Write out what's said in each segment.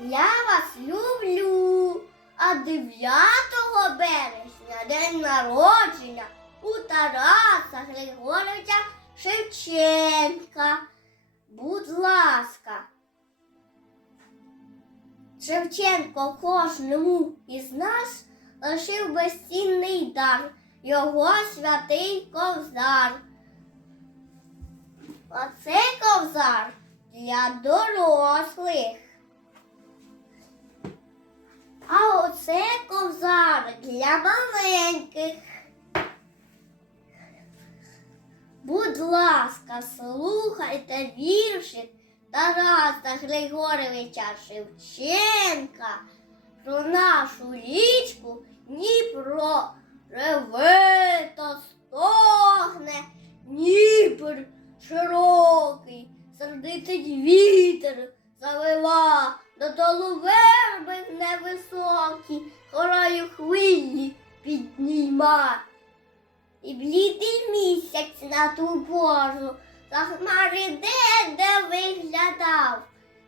Я вас люблю. А 9 березня день народження у Тараса Григоровича Шевченка. Будь ласка. Шевченко кожному із нас лишив безцінний дар, його святий ковзар. Оце ковзар для дорослих. Для маленьких. Будь ласка, слухайте віршик Тараса Григоровича Шевченка про нашу річку Дніпро реве та стогне, Дніпр широкий, сердитий вітер невисокі, хорою хвилі піднійма. І блідий місяць на ту пору за хмари де де виглядав,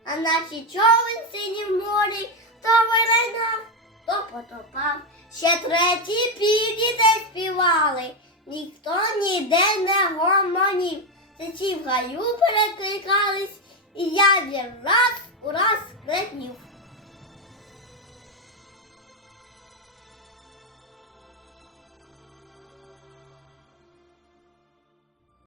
а наче човен синім морі то виринав, то потопав. Ще треті півні де співали, ніхто ніде не гомонів. Сичі в гаю перекликались, і я раз у раз крикнів.